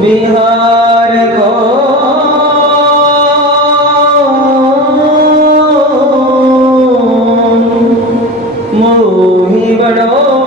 बिहार को मोही बड़ो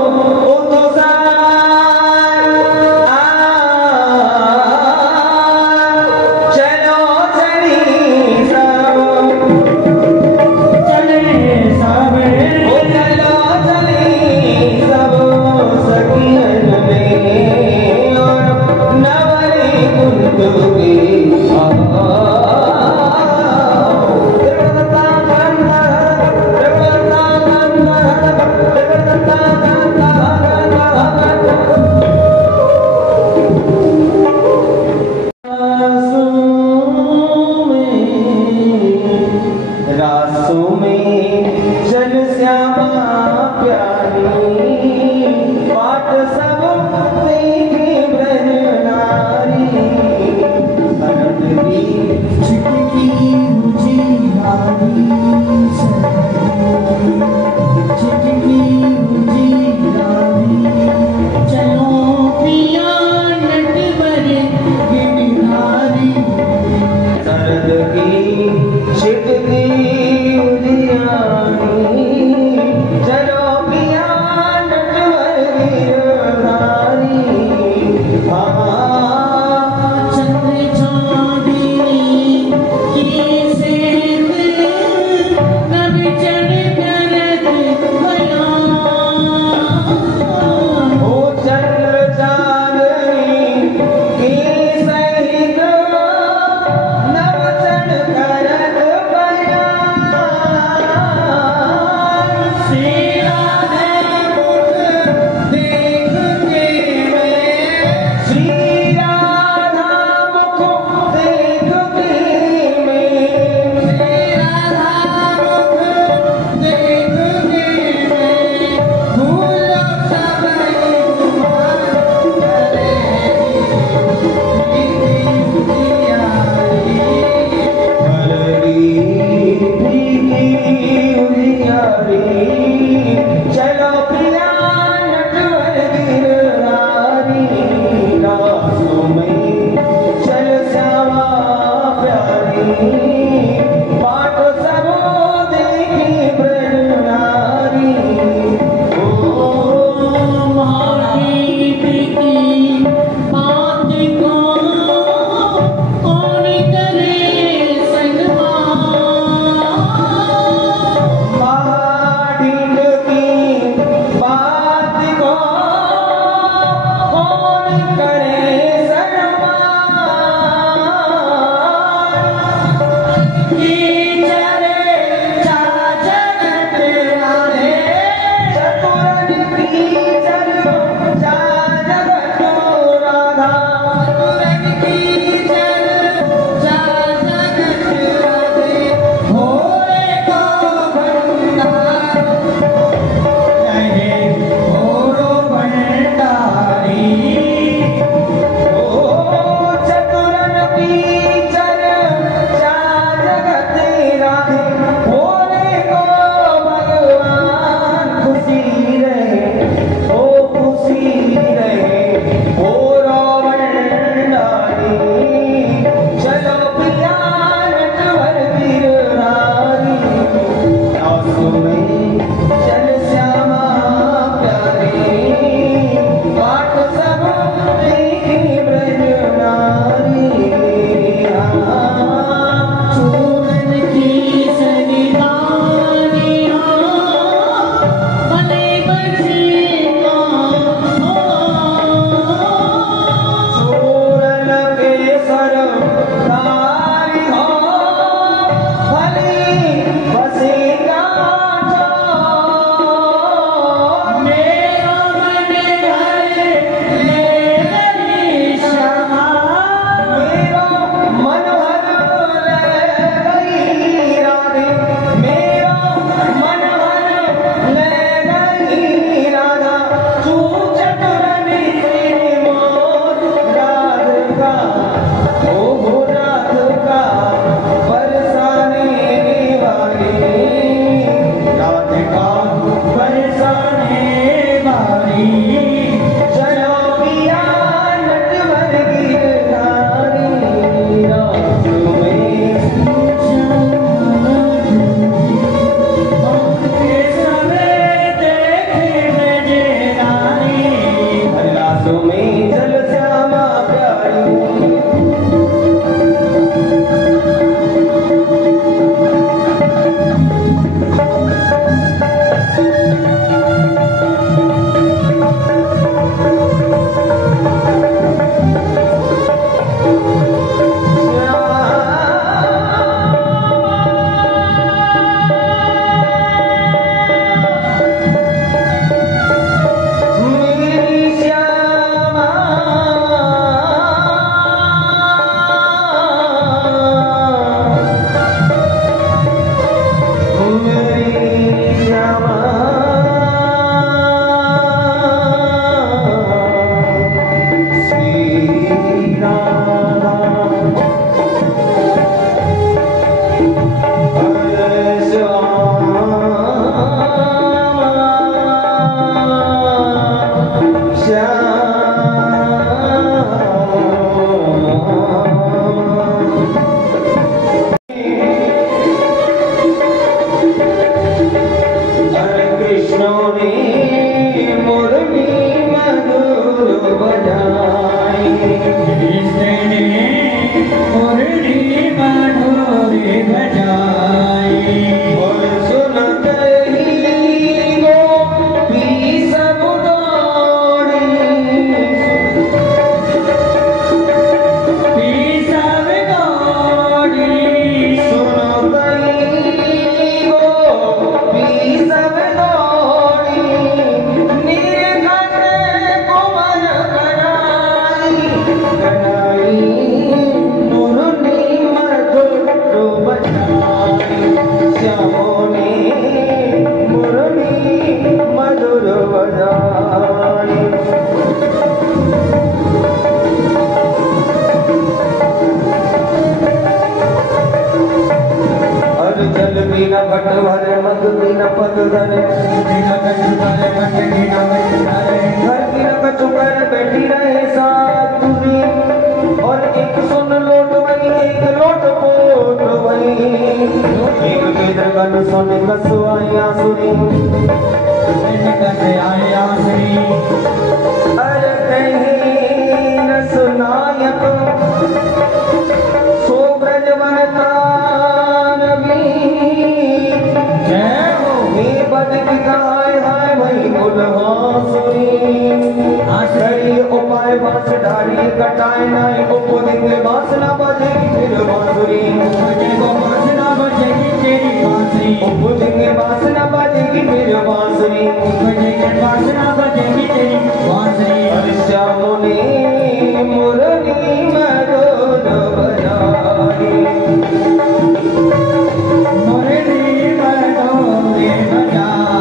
नाय नाय को पोदेंगे बांसुरी बजेगी फिर बांसुरी बजेगा बांसुरी बजेगी तेरी बांसुरी पोदेंगे बांसुरी बजेगी फिर बांसुरी बजेगी बांसुरी बजेगी तेरी बांसुरी अरे श्याम ने मुरली मधुर बजाई मुरली मधुर बजाई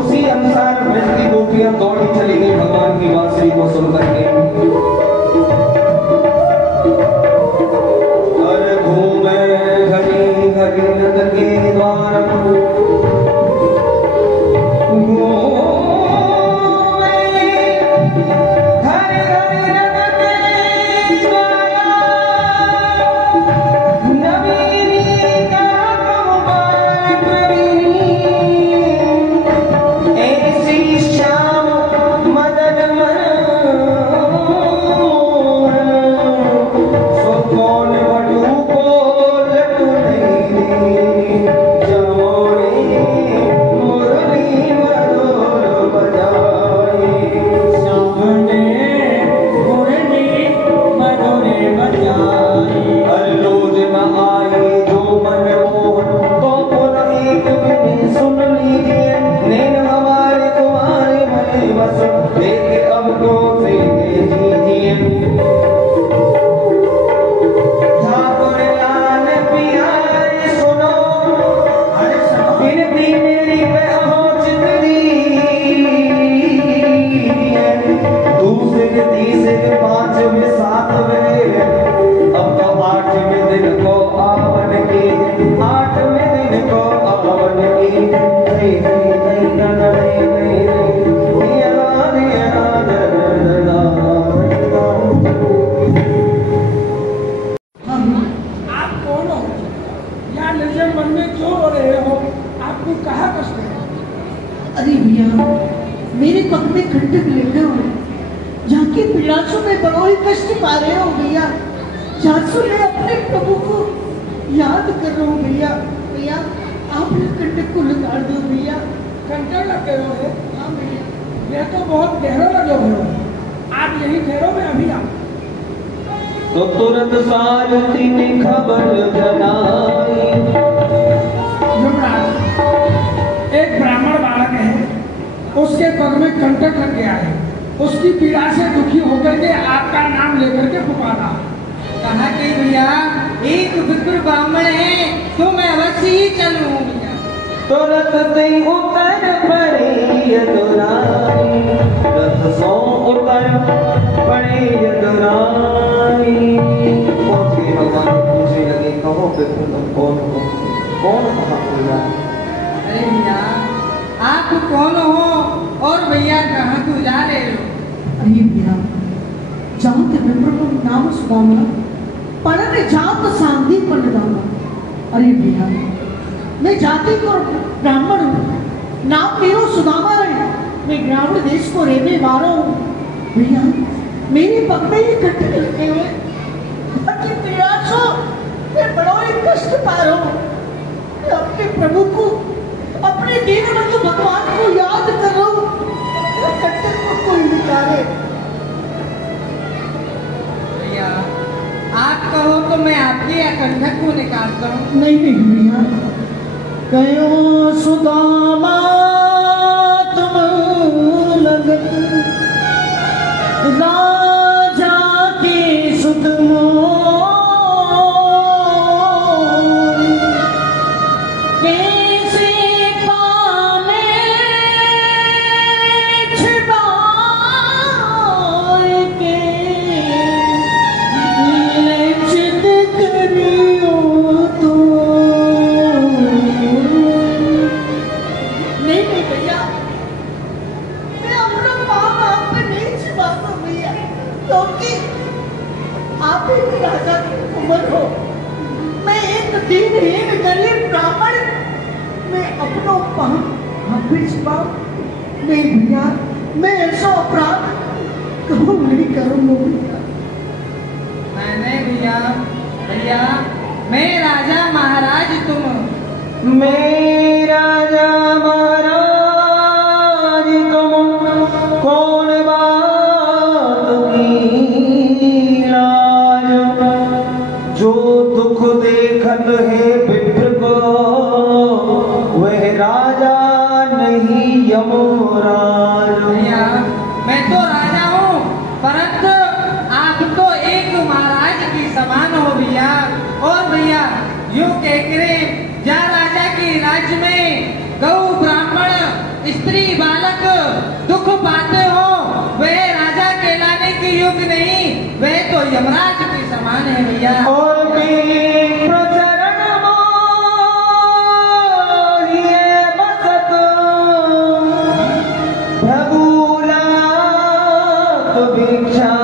उसी अनुसार ब्रज की गोपियां दौड़ी चली गई भगवान की बांसुरी को सुन करके। अरे घूमे घड़ी घड़ी नंद के द्वार तो तुरंत सारथी ने खबर जनाई। एक ब्राह्मण बालक है, उसके पग में कंटक लग गया है, उसकी पीड़ा से दुखी होकर के आपका नाम लेकर के पुकारा। कहा कि भैया एक विप्र ब्राह्मण है तो मैं अवश्य ही चलूं भैया। तुरंत दई उतर पड़े यदुराई, रथ सो उतर पड़े यदुराई। पहुंच गए भगवान पूछने लगे, कहो विप्र तुम कौन हो, कौन कहाँ बोला? अरे भैया आप कौन हो और भैया कहाँ को जा रहे हो? अरे भैया जात विप्र नाम सुदामा पढ़ने जात सांधी पंडिताना। अरे भैया मैं जाति को ब्राह्मण हूँ, नाम मेरो सुदामा रहे, मैं ग्रामीण देश को रहने वाला हूँ। भैया मेरे पग में ये कंटक लगे हुए, मैं बड़ा ही कष्ट पा रहा हूँ। मैं अपने प्रभु को, अपने दीन बंधु भगवान को याद कर रहा हूँ, कंटक को कोई निकाले। भैया आप कहो तो मैं आपके कंटक को निकालता हूँ। नहीं नहीं भैया, कहो सुदामा तुम लगन राजा की सुध कैसे पाने छिपाए कुंवर हो, मैं एक दीनहीन गरीब ब्राह्मण, मैं अपनों हाफिज पाऊं? नहीं भैया, मैं ऐसा अपराध कबूल नहीं करूंगा। मैंने भैया भैया मैं राजा महाराज तुम मैं राजा महाराज तुम कौन बात की लाज, जो दुख देखत है विप्र को वह राजा नहीं यमराज। भैया मैं तो राजा हूँ, परंतु आप तो एक महाराज की समान हो भैया। और भैया यूं कहकर जा राजा के राज्य में गौ ब्राह्मण स्त्री बालक दुख पाते हो, वह राजा कहलाने के योग्य नहीं, वह तो यमराज के समान है भैया। और विप्र चरण मोहिए बसत भगुलात भिक्षात,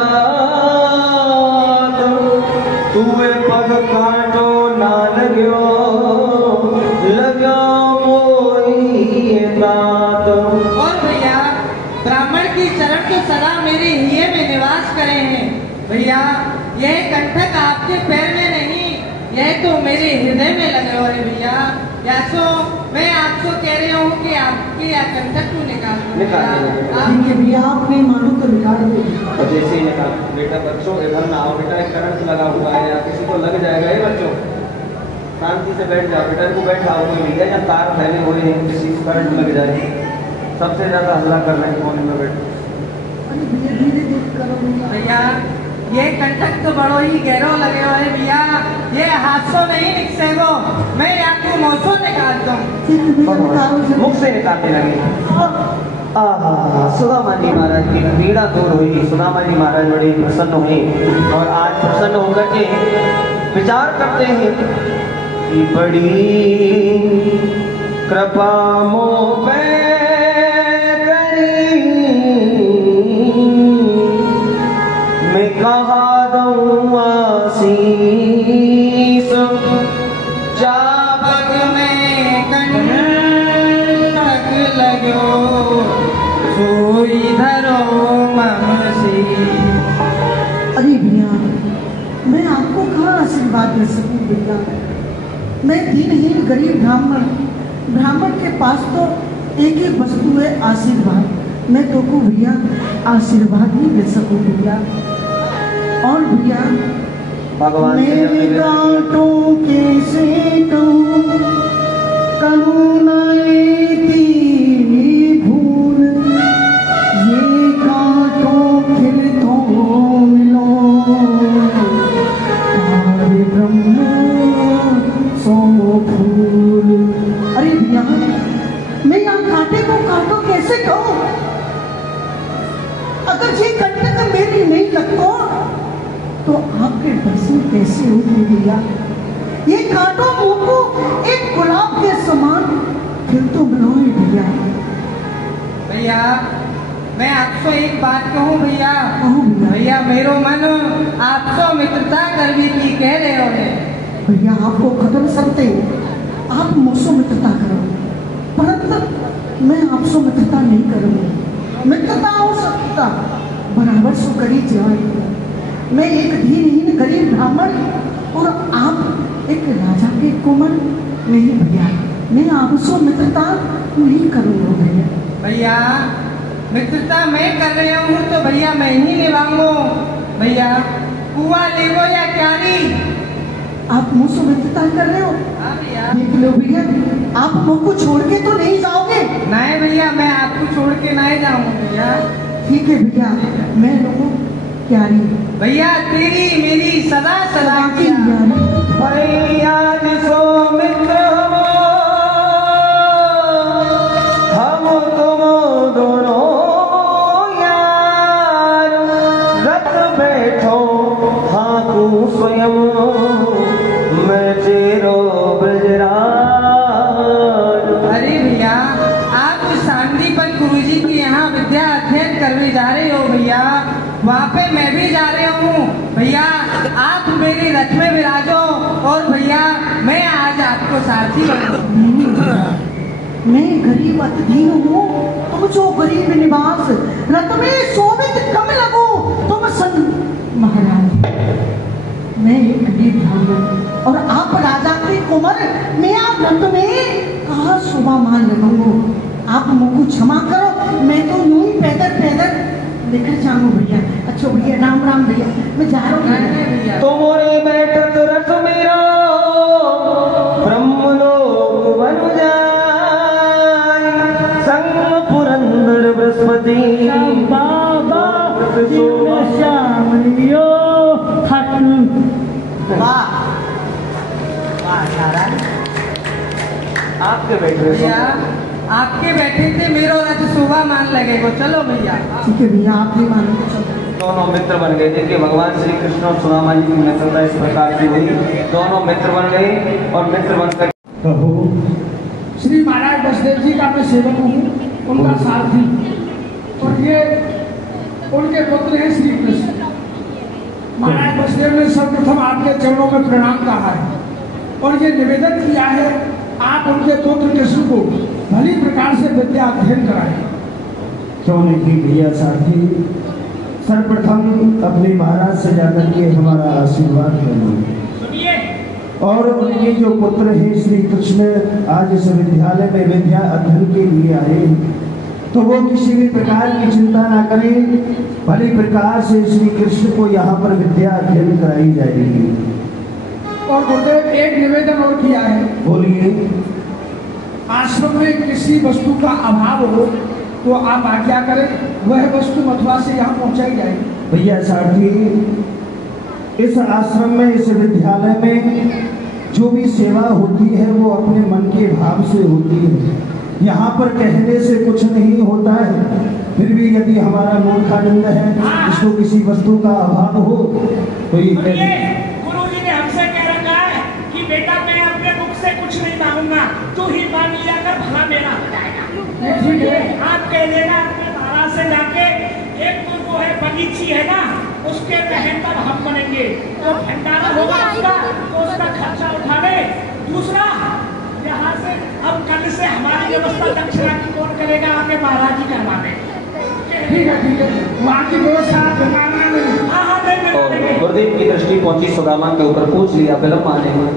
तुए पग काटो ना लग्यो लगा मोहिए तात। और भैया ब्राह्मण की चरण तो सदा मेरे हिये में निवास करे हैं भैया। यह कंठक आपके पैर में नहीं, यह तो मेरे हृदय में लगे हुए हैं भैया। या सो मैं आपको कह रही हूँ कि आपके यह कंठक को निकाल दो निकाल दो। आप ठीक है भैया, आप नहीं मानो तो निकाल दो। और जैसे ही निकाल, बेटा बच्चों इधर ना आओ, बेटा एक करंट लगा हुआ है या किसी को लग जाएगा। ये बच्चों शांति से बैठ जाओ, बेटा को बैठाओ, कोई भी है या तार फैले हुए हैं, किसी को करंट लग जाए। सबसे ज्यादा हल्ला कर रहे हैं कोने में बैठ। अरे भैया धीरे धीरे करो भैया। भैया ये कंठक तो बड़ो ही गहरो लगे हुए हैं भैया, ये हाथों नहीं निकसेगो, मैं आपको मौसों निकाल दूं। ठीक है भैया, निकालो जल्दी। मुख से निकालने लगे। आहा, सुदामाजी महाराज की पीड़ा दूर हुई। सुदामाजी महाराज बड़े प्रसन्न हुए और आज प्रसन्न होकर के विचार करते हैं कि बड़ी कृपा मोह पे करी, मैं कहा दूं आशीष, जा बग में कंटक लगो, सोई धरो ममसी। अरे भैया, मैं आपको कहाँ आशीर्वाद दे सकूं भैया? मैं दीनहीन गरीब ब्राह्मण, ब्राह्मण के पास तो एक ही वस्तु है, आशीर्वाद। मैं तो को भैया आशीर्वाद नहीं दे सकूं भैया। और भैया भगवान से मेरे कांटों कैसे कहूं, करुणा लेती भूल, ये कांटों खिल तो मिलो, तारे ब्रह्म सो फूल। अरे भैया, मैं यहाँ कांटे को कांटो कैसे कहूँ? अगर ये कंटक मेरी नहीं लगता तो आपके दर्शन कैसे होंगे भैया? ये कांटों मुंह को एक गुलाब के समान खिल तो मिलोगे भैया। भैया मैं आपसे एक बात कहूँ भैया। कहूँ भैया। भैया मेरो मन आपसे मित्रता करने की कह रहे हो। भैया आपको कदम सकते, आप मुझसे मित्रता करो, परंतु मैं आपसे मित्रता नहीं करूँगी। मित्रता हो सकता बराबर सो करी जाए। मैं एक दीनहीन गरीब ब्राह्मण और आप एक राजा के कुंवर नहीं भैया, मैं आपसे मित्रता नहीं करूँगा भैया। भैया मित्रता मैं कर रही हूँ तो भैया मैं ही निभाऊंगा। भैया कुआ लेगो या क्यारी? आप मुझसे मित्रता कर रहे हो? हाँ भैया। देख लो भैया, आप मुझको छोड़ के तो नहीं जाओगे? नहीं भैया, मैं आपको छोड़ के नहीं जाऊंगा भैया। ठीक है भैया, मैं लूँ क्यारी। भैया तेरी मेरी सदा सदा की क्यारी। भैया जिसो मित्र हम तुम दोनों यार, रत बैठो हाकू स्वयं मैं तेरो ब्रजराज। अरे भैया आप शांतिपन गुरुजी के यहाँ विद्या अध्ययन करने जा रहे हो भैया, वहाँ पे मैं भी जा रहा हूँ भैया। आप मेरी रथ में विराजो और भैया मैं आज आपको सारथी बनूं। मैं गरीब अतिथि हूँ, तुम जो गरीब निवास रथ में शोभित कम लगो तुम संत महाराज। मैं एक गरीब ब्राह्मण और आप राजा के कुंवर, मैं आप रथ में कहाँ शोभा मान लगूंगा। आप मुझको क्षमा करो, मैं तो यूं ही पैदल पैदल लेकर जाऊँ भैया। अच्छा भैया, राम राम भैया, मैं जा रहा हूँ भैया। तुम्हारे बैठत रथ मेरा ब्रह्मलोक बन जाए, संग पुरंदर बृहस्पति बाबा श्यामलियो हट। वाह वाह महाराज, आपके बैठे भैया आपके बैठे थे मेरो रथ सुबह मान लगेगो। चलो भैया। ठीक है भैया, आप ही मान के चलो। दोनों मित्र बन गए। देखिए भगवान श्री कृष्ण और सुदामा जी की मित्रता इस प्रकार से हुई, दोनों मित्र बन गए और मित्र बनकर कहो श्री महाराज वसुदेव जी का मैं सेवक हूँ, उनका सारथी, और ये उनके पुत्र हैं श्री कृष्ण। महाराज वसुदेव ने सर्वप्रथम आपके चरणों में प्रणाम कहा है और ये निवेदन किया है आप उनके पुत्र कृष्ण को भली प्रकार से विद्या अध्ययन कराएं। क्यों नहीं भैया साथी, सर्वप्रथम अपने महाराज से जाकर के हमारा आशीर्वाद करो। और उनके जो पुत्र हैं श्री कृष्ण आज इस विद्यालय में विद्या अध्ययन के लिए आए, तो वो किसी भी प्रकार की चिंता ना करें, भली प्रकार से श्री कृष्ण को यहाँ पर विद्या अध्ययन कराई जाएगी। और गुरुदेव एक निवेदन और किया है, बोलिए। आश्रम में किसी वस्तु का अभाव हो तो आप आज्ञा करें, वह वस्तु मथुरा से यहाँ पहुँचाई जाएगी। भैया साथी, इस आश्रम में इस विद्यालय में जो भी सेवा होती है वो अपने मन के भाव से होती है। यहाँ पर कहने से कुछ नहीं होता है, फिर भी यदि हमारा मूर्खानंद है, इसको किसी वस्तु का अभाव हो तो ये गुरुजी ने हमसे कह रखा है कि बेटा मैं अपने मुख से कुछ नहीं मांगूंगा, तू ही मांग लिया कर, भला मेरा हो जाएगा। ठीक है, आप कह देना अपने महाराज से जाके, एक तो वो है बगीची है ना, उसके तहत तब हम बनेंगे, तो भंडारा होगा उसका, तो उसका खर्चा उठा ले। दूसरा, यहाँ से अब कल से हमारी व्यवस्था दक्षिणा की कौन करेगा, आपके महाराज जी करवा दें। ठीक है, वहाँ की व्यवस्था करवाना नहीं। हाँ हाँ नहीं। गुरुदेव की दृष्टि पहुंची सुदामा के ऊपर, पूछ लिया विलंब आने में।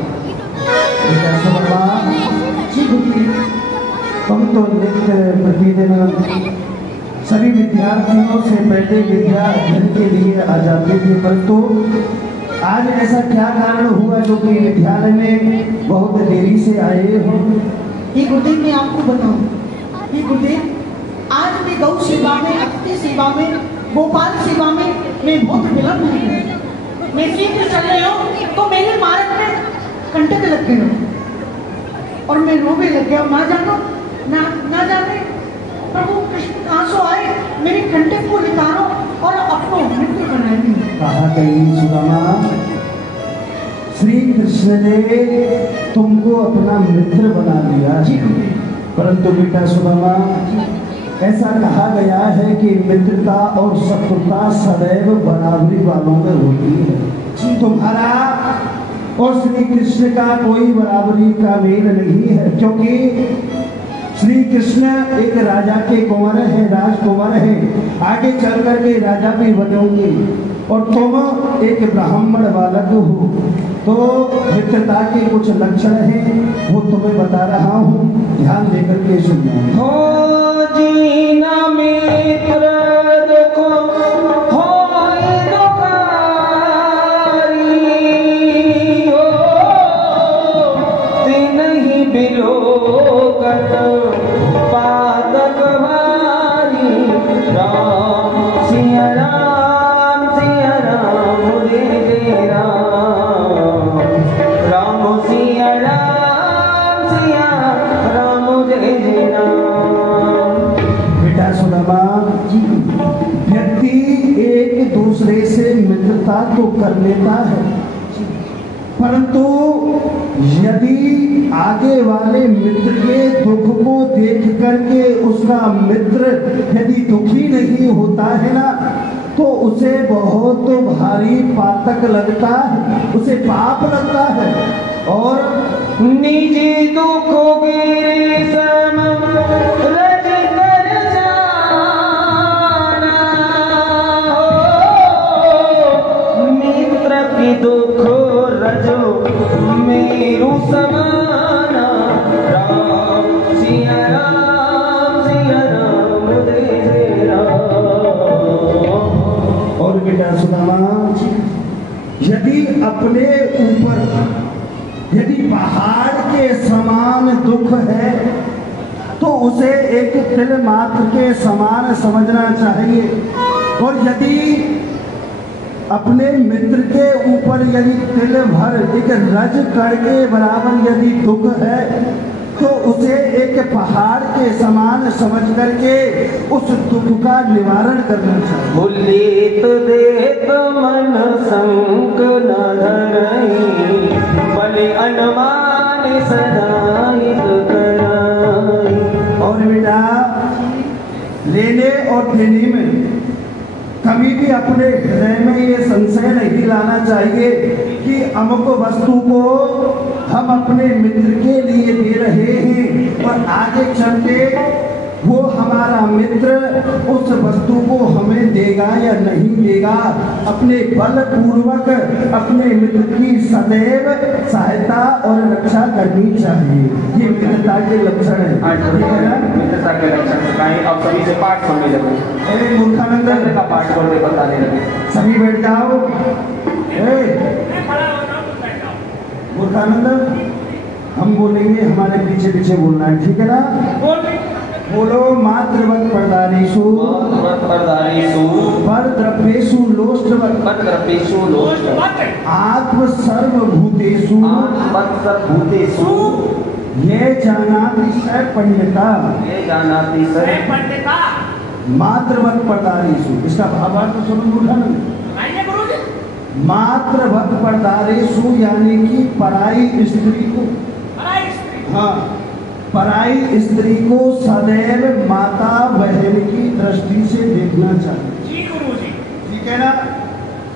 तुम तो नित्य प्रतिदिन सभी विद्यार्थियों से पहले विद्या अध्ययन के लिए आ जाते थे, परंतु आज ऐसा क्या कारण हुआ जो कि विद्यालय में बहुत देरी से आए हो? ये गुरुदेव मैं आपको बताऊं, ये गुरुदेव आज मैं गौ सेवा में, अतिथि सेवा में, गोपाल सेवा में मैं बहुत विलंब है। मैं सीधे चल रही हूँ तो मेरे मार्ग में कंटक लग गए और मैं रोने लग गया। ना जाने प्रभु कृष्ण कहाँ से आए, मेरे कंटक को निकालो और अपना मित्र बनाए। कहा गई सुदामा, श्री कृष्ण ने तुमको अपना मित्र बना लिया, परंतु बेटा सुदामा, ऐसा कहा गया है कि मित्रता और शत्रुता सदैव बराबरी वालों में होती है। तुम्हारा और श्री कृष्ण का कोई बराबरी का मेल नहीं है, क्योंकि श्री कृष्ण एक राजा के कुंवर है, राजकुमार है, आगे चल करके राजा भी बनोगे, और तुम एक ब्राह्मण बालक हो। तो मित्रता के कुछ लक्षण हैं, वो तुम्हें बता रहा हूँ, ध्यान देकर के सुनना। हो जीना मित्र देखो हो नहीं बिलो कर पादक भारी, राम सिया राम रे जय राम, राम सिया राम जय जय राम। बेटा सुदामा, व्यक्ति एक दूसरे से मित्रता तो कर लेता है, परंतु यदि आगे वाले मित्र के दुख को देख करके उसका मित्र यदि दुखी नहीं होता है ना, तो उसे बहुत भारी पातक लगता है, उसे पाप लगता है। और निजी दुख गिरे सम रज कर जाना हो, मित्र की दुख रजो मेरु समाना। राम सिया राम जय जय राम। और बेटा सुदामा, यदि अपने ऊपर यदि पहाड़ के समान दुख है तो उसे एक तिल मात्र के समान समझना चाहिए। और यदि अपने मित्र के ऊपर यदि तिल भर एक रज कण के बराबर यदि दुख है तो उसे एक पहाड़ के समान समझ करके उस दुख का निवारण करना चाहिए। भूलित देत मन संक न धरई, बलि अनुमान सदाहित कराई। और बेटा, लेने और देने में कभी भी अपने हृदय में ये संशय नहीं लाना चाहिए कि अमुक वस्तु को हम अपने मित्र के लिए दे रहे हैं और आगे चल के वो हमारा मित्र उस वस्तु को हमें देगा या नहीं देगा। अपने बल पूर्वक अपने मित्र की सदैव सहायता और रक्षा करनी चाहिए। ये मित्रता के लक्षण है। मित्रता के लक्षण सिखाएं। अब सभी से पाठ सुनने लगे। अरे मूर्खानंद का पाठ बोल के बताने लगे। सभी बैठ जाओ। मूर्खानंद, हम बोलेंगे, हमारे पीछे पीछे बोलना है, ठीक है ना? बोलो। मातृवत परदारीषु परद्रव्येषु लोष्टवत् आत्म सर्वभूतेषु ये जानाति स पंडिता मातृवत परदारीषु। इसका भावार्थ सुनो मूर्खानंद। मातृवत परदारीषु यानी कि पराई स्त्री को, हाँ, पराई स्त्री को सदैव माता बहन की दृष्टि से देखना चाहिए। जी गुरुजी। ठीक है ना?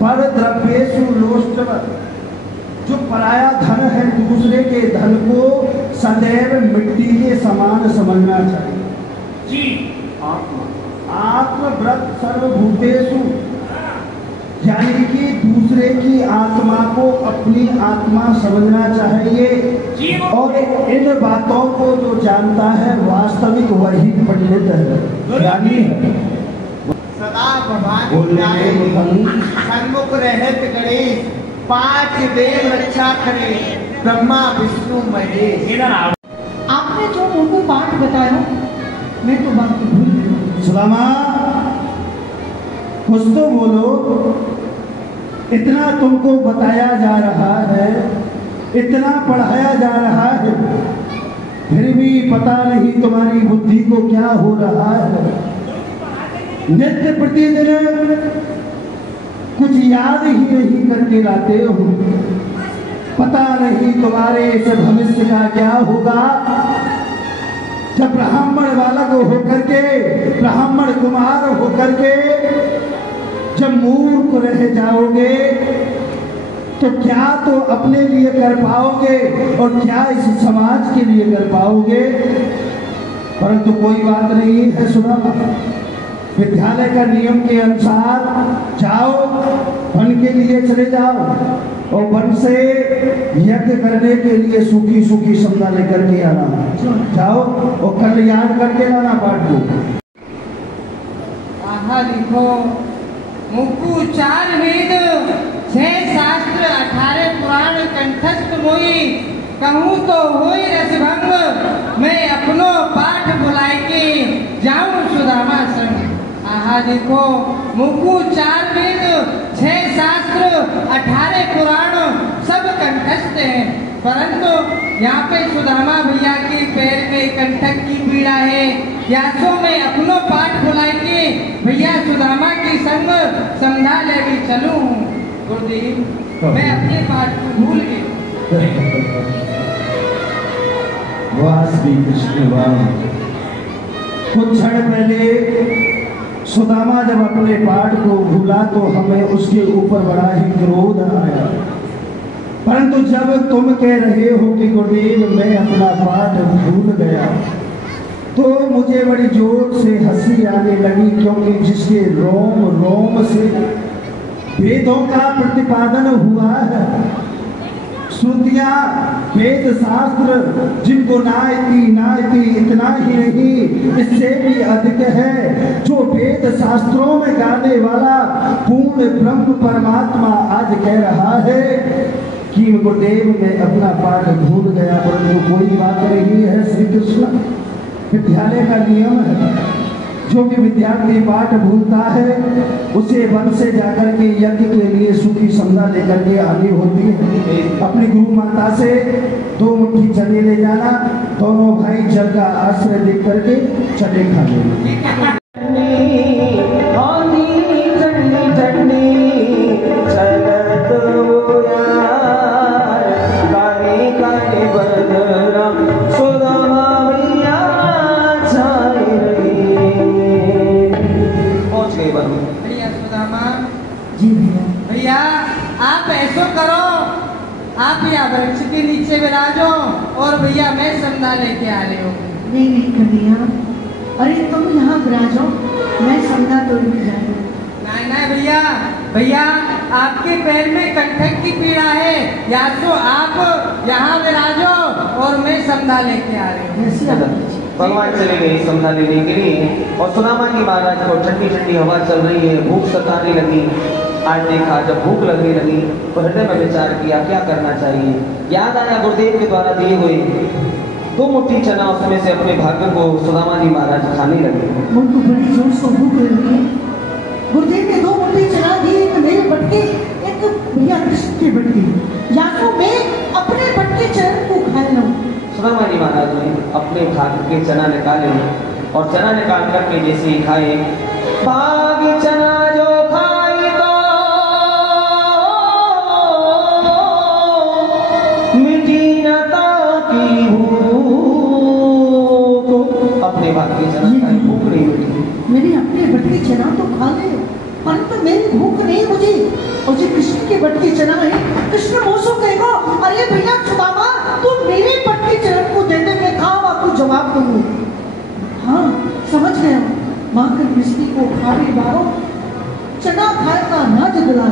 परद्रव्येषु लोष्टवत्, जो पराया धन है दूसरे के धन को सदैव मिट्टी के समान समझना चाहिए। जी। आत्मव्रत सर्वभूतेषु यानी कि दूसरे की आत्मा को अपनी आत्मा समझना चाहिए। और इन बातों को जो जानता है वास्तविक वही पंडित है, ज्ञानी है। सदा भगवान सन्मुख रहत गणेश, 5 देव रक्षा करे, ब्रह्मा विष्णु महेश। आपने जो उनको पाठ बताया मैं तो बात भूल गई। सुदामा, कुछ तो बोलो। इतना तुमको बताया जा रहा है, इतना पढ़ाया जा रहा है, फिर भी पता नहीं तुम्हारी बुद्धि को क्या हो रहा है। नित्य प्रतिदिन कुछ याद ही नहीं करके लाते हो। पता नहीं तुम्हारे इस भविष्य का क्या होगा। जब ब्राह्मण बालक होकर के, ब्राह्मण कुमार होकर के जब मूर्ख रह जाओगे तो क्या तो अपने लिए कर पाओगे और क्या इस समाज के लिए कर पाओगे। परंतु कोई बात नहीं है। सुना, विद्यालय का नियम के अनुसार जाओ, वन के लिए चले जाओ और वन से यज्ञ करने के लिए सूखी सूखी समझा लेकर के आना। जाओ और कल्याण करके लाना पाठ को। आहा लिखो, मुक्कू 4 वेद 6 शास्त्र 18 पुराण कंठस्थ मोई, कहूँ तो होई रसभंग, मैं अपनो पाठ बुलाए के जाऊं सुदामा संग। आहा देखो, मुक्कू 4 वेद 6 शास्त्र 18 पुराण सब कंठस्थ हैं, परंतु यहाँ पे सुदामा भैया के पैर में कंठक की पीड़ा है। या तो मैं अपनो पाठ बुलाए के भैया सुदामा के संग समझा ले भी चलूं। गुरुदेव, मैं अपने पाठ को भूल गई। वाह श्री कृष्ण वाह। कुछ क्षण पहले सुदामा जब अपने पाठ को भूला तो हमें उसके ऊपर बड़ा ही क्रोध आया, परंतु जब तुम कह रहे हो कि गुरुदेव मैं अपना पाठ भूल गया, तो मुझे बड़ी जोर से हंसी आने लगी, क्योंकि जिसके रोम रोम से वेदों का प्रतिपादन हुआ है, श्रुतियां वेद शास्त्र जिनको नायती इतना ही नहीं इससे भी अधिक है, जो वेद शास्त्रों में गाने वाला पूर्ण ब्रह्म परमात्मा आज कह रहा है कि गुरुदेव मैं अपना पाठ भूल गया। परंतु कोई बात नहीं है श्री कृष्ण, विद्यालय का नियम है, जो भी विद्यार्थी पाठ भूलता है उसे वन से जाकर के यज्ञ के लिए सूखी समझा लेकर के आनी होती है। अपनी गुरु माता से 2 मुट्ठी चने ले जाना, दोनों भाई जल का आश्रय दे करके चने खा लेना। भैया आप ऐसा करो, आप यहाँ वृक्ष के नीचे विराजो और भैया मैं संधा लेके आ रही हूँ। नहीं कन्हैया, अरे तुम यहाँ विराजो, मैं संधा तो नहीं जाऊँ। नहीं भैया, भैया आपके पैर में कंठक की पीड़ा है, या तो आप यहाँ विराजो और मैं संधा लेके आ रही हूँ। भगवान चले गए समझा लेने के लिए, और सुदामा जी महाराज को ठंडी ठंडी हवा चल रही है, भूख सताने लगी। आज देखा जब भूख लगने लगी तो हृदय में विचार किया क्या करना चाहिए। याद आया गुरुदेव के द्वारा दिए हुए 2 मुट्ठी चना, उसमें से अपने भाग्य को सुदामा जी महाराज खाने लगे। उनको बड़ी जोर से भूख लगी, गुरुदेव ने 2 मुट्ठी चना दी, एक मेरे बटके, एक भैया कृष्ण के बटके, या तो मैं अपने बटके चरण को खा लूं। सुदामा जी महाराज ने अपने भाग्य के चना निकाले और चना निकाल करके जैसे ही खाए, भाग चना जो खाई तो मिटी न ताकी भूख, अपने भाग्य के चना खाए, भूख नहीं मिटी। मैंने अपने बटके चना तो खा ले, परंतु मेरी भूख नहीं बुझी। और जो कृष्ण के बटके चना है, कृष्ण मोसो कहेगा, अरे भैया सुदामा तू मेरे बटके चरण को दे दे, मैं खाऊं आपको जवाब दूंगी। हाँ समझ गया, माँ कर मिश्री को खावे बारो, चना खाए का ना जगला,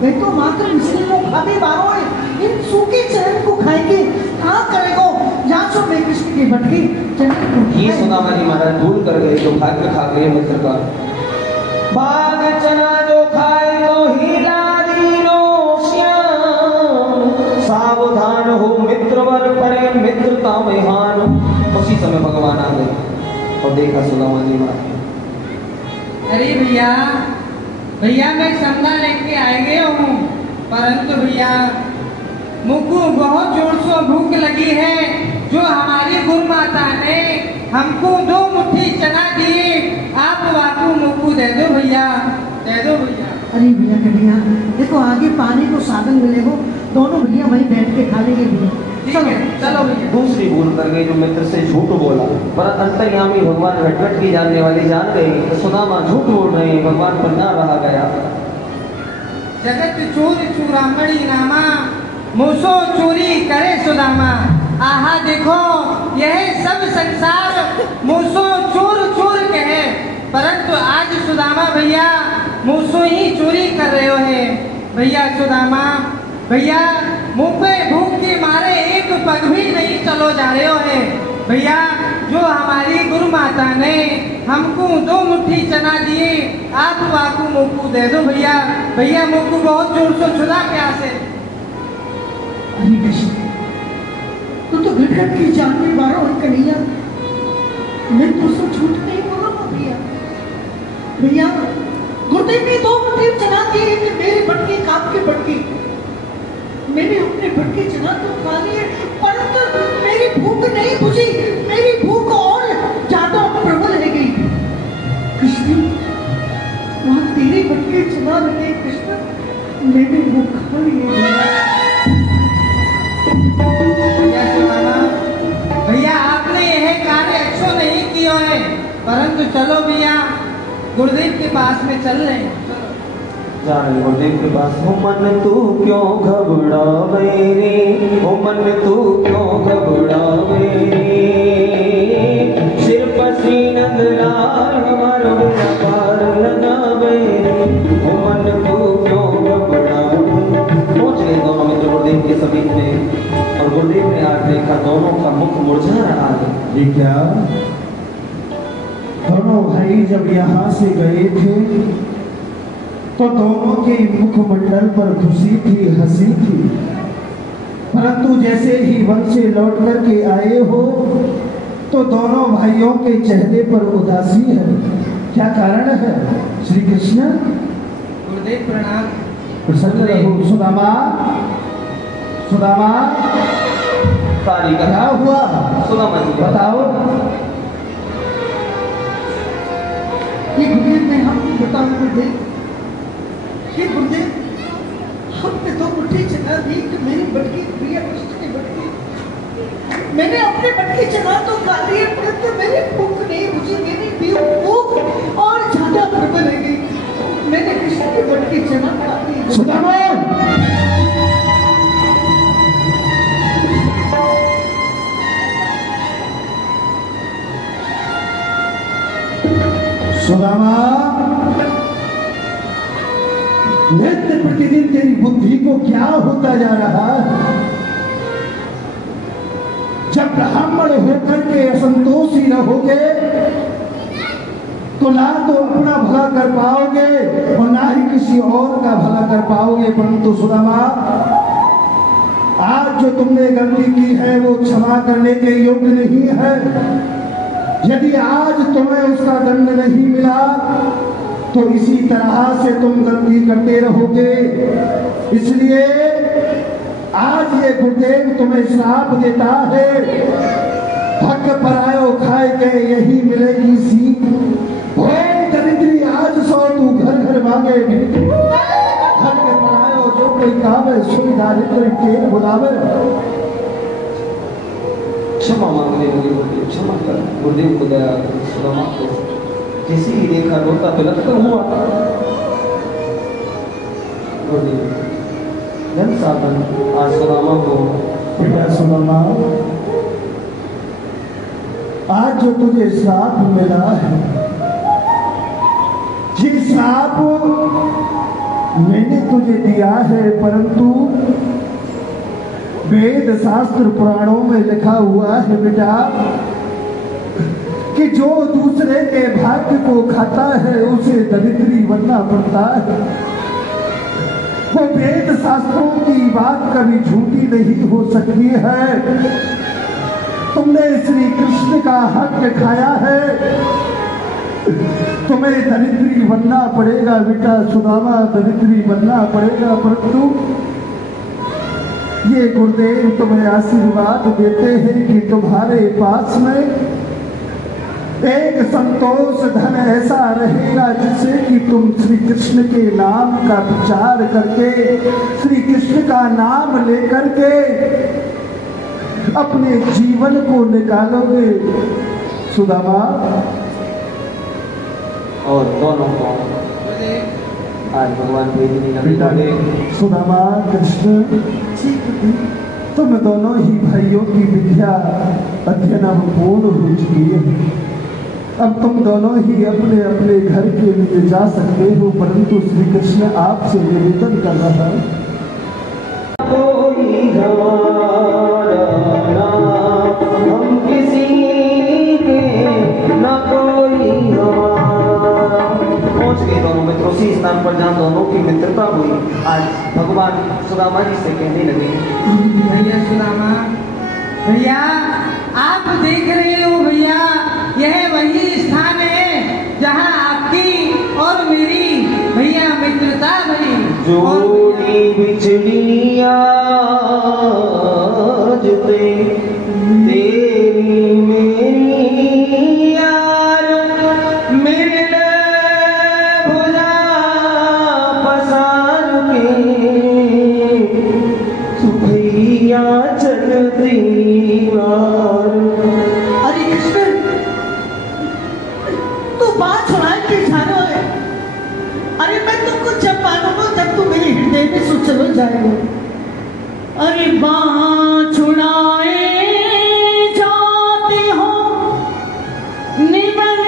वे तो माँ कर मिश्री को खावे बारो है, इन सूखे चरण को खाएंगे कहाँ करेगा। यहाँ सो मैं कृष्ण के बटके चरण को ये सुदामा जी महाराज भूल कर गए, जो भाग्य खा गए मित्र का। भाग चना जो खाए तो हीरा दीनो श्याम, सावधान हो मित्र वर पड़े मित्रता में हान। उसी समय भगवान आ गए और देखा सुदामा जी महाराज। अरे भैया, भैया मैं संधा लेके आ गया हूँ, परंतु भैया मुझको बहुत जोर से भूख लगी है। जो हमारी गुरु माता ने हमको 2 मुट्ठी चना दिए, आप वाकू मुझको दे दो भैया, दे दो भैया। अरे भैया कन्हैया देखो, आगे पानी को साधन मिलेगा, दोनों भैया वहीं बैठ के खा लेंगे भैया। चलो चलो भैया। दूसरी भूल कर गई, जो मित्र से झूठ बोला, पर अंतर्यामी भगवान घटघट की जानने वाली जान गई तो सुदामा झूठ बोल रहे हैं, भगवान पर ना रहा गया। जगत चोर चूरामणि नामा, मूसो चोरी करे सुदामा। आहा देखो यह सब संसार मूसो चोर चोर कहे, परंतु आज सुदामा भैया मूसो ही चोरी कर रहे हो है। भैया सुदामा भैया मुंह पे भूख के मारे एक पग भी नहीं चलो जा रहे हो है। भैया जो हमारी गुरु माता ने हमको 2 मुट्ठी चना दिए, आप वाकू मुझको दे दो भैया। भैया मुझको बहुत जोर से छुदा प्यास है। अरे कृष्ण तू तो घटघट की जानने वाला और कन्हैया, मैं तो उसको झूठ नहीं बोला भैया। भैया गुरुदेव ने 2 मुट्ठी चना दिए, मेरे बटके काम के बटके, मैंने अपने बटके चना तो खा लिए, परंतु मेरी भूख नहीं बुझी, मेरी भूख और ज्यादा प्रबल रह गई। कृष्ण वहाँ तेरे बटके चना लगे कृष्ण, मैंने वो खा लिए। भैया आपने यह कार्य अच्छा नहीं किया है, परंतु चलो भैया गुरुदेव के पास में चल रहे हैं। जा रहे गुरुदेव के पास। हो मन तू क्यों घबरावे रे, हो मन तू क्यों घबरावे रे, सिर पसी नंदलाल हमारो बेड़ा पार लगावे रे, हो मन तू क्यों घबरावे। पहुंच गए दोनों मित्र गुरुदेव के समीप में और गुरुदेव ने आज देखा दोनों का मुख मुरझा रहा है। ये क्या? दोनों भाई जब यहाँ से गए थे तो दोनों के मुखमंडल पर खुशी थी, हंसी थी, परंतु जैसे ही वन से लौट कर के आए हो तो दोनों भाइयों के चेहरे पर उदासी है। क्या कारण है श्री कृष्ण? गुरुदेव प्रणाम। प्रसन्न रहो। सुदामा, सुदामा तारी का क्या हुआ? सुदामा जी बताओ। ये गुरुदेव मैं आपको बताऊं गुरुदेव, ये गुरुदेव हमने तो मुट्ठी चला दी कि मेरी बटकी प्रिय कृष्ण की बटकी, मैंने अपने बटकी चला तो खा ली, परंतु मेरी भूख नहीं बुझी, मेरी भूख और ज्यादा प्रबल है गई, मैंने कृष्ण की बटकी चला खा ली। सुदामा, सुदामा, नित्य प्रतिदिन तेरी बुद्धि को क्या होता जा रहा है? जब ब्राह्मण होकर के असंतोषी रहोगे तो ना तो अपना भला कर पाओगे और ना ही किसी और का भला कर पाओगे। परंतु सुदामा, आज जो तुमने गलती की है वो क्षमा करने के योग्य नहीं है। यदि आज तुम्हें उसका दंड नहीं मिला तो इसी तरह से तुम गलती करते रहोगे। इसलिए आज ये गुरुदेव तुम्हें श्राप देता है, भक्त परायो खाए के यही मिलेगी सीख। ओ दरिद्री आज सो तू घर घर मांगे, घर के परायो जो कोई कावे सोई दारिद्र के बुलावे। क्षमा मांगने लगे गुरुदेव, क्षमा कर। गुरुदेव को दया सुदामा को किसी ही देखा रोता तो लगता हुआ गुरुदेव जन साधन आज सुदामा को। बेटा सुदामा, आज जो तुझे श्राप मिला है, ये श्राप मैंने तुझे दिया है, परंतु वेद शास्त्र पुराणों में लिखा हुआ है बेटा कि जो दूसरे के भाग्य को खाता है उसे दरिद्री बनना पड़ता है। वो वेद शास्त्रों की बात कभी झूठी नहीं हो सकती है। तुमने श्री कृष्ण का हक खाया है, तुम्हें दरिद्री बनना पड़ेगा बेटा सुदामा, दरिद्री बनना पड़ेगा। परंतु ये गुरुदेव तुम्हें आशीर्वाद देते हैं कि तुम्हारे पास में एक संतोष धन ऐसा रहेगा जिससे कि तुम श्री कृष्ण के नाम का प्रचार करके, श्री कृष्ण का नाम लेकर के अपने जीवन को निकालोगे सुदामा। और दोनों को आज भगवान भेजने लगे। सुदामा, कृष्ण, तुम दोनों ही भाइयों की विद्या अध्ययन अब पूर्ण हो चुकी है। अब तुम दोनों ही अपने अपने घर के लिए जा सकते हो, परंतु श्री कृष्ण आपसे निवेदन कर रहा है। कोई हमारा ना हम किसी के, ना कोई हमारा। पहुंच गए दोनों मित्र उसी स्थान पर जहाँ दोनों की मित्रता हुई। आज भगवान सुदामा जी से कहने लगे, भैया सुदामा, भैया आप देख रहे हो भैया, यह वही स्थान है जहाँ आपकी और मेरी भैया मित्रता भई। जोड़ी बिछड़ी आज तेरी मेरी यार, मिलने भुला पसार के, सुखैया चलती वार। अरे कृष्ण, तू बात सुनाए के जानो है, जाएगा। अरे बाँ छुड़ाए जाती हो निबल